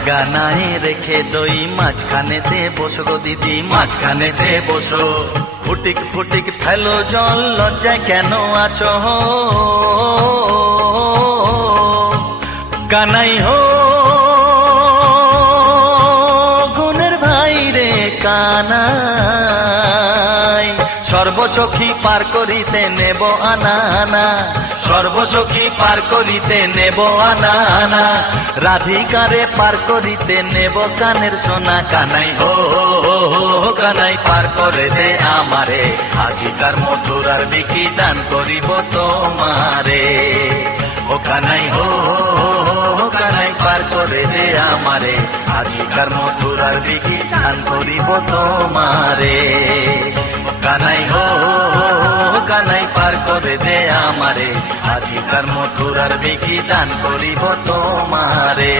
বাগানায় রেখে দই মাঝখানেতে বসো গো দিদি, মাঝখানেতে বসো। ফুটিক ফুটিক ফেলো জল, লজ্জায় কেন আছো? কানাই হো গুণের ভাই রে কানাই, সর্বসখী পার করিতে নেব আনা আনা, সর্বসখী পার করিতে নেব আনা আনা, রাধিকারে পার করিতে নেব কানের সোনা। কানাই হো কানাই পার করে দে আমারে, আজিকার মথুরার বিকি দান করিব তোমারে। ও কানাই হো কানাই পার করে দে আমারে, আজিকার মথুরার বিকি দান করিব তোমারে। কানাই হো কানাই পার করে দে আমারে, আজিকার মথুরার বিকি দান করিব তোমারে।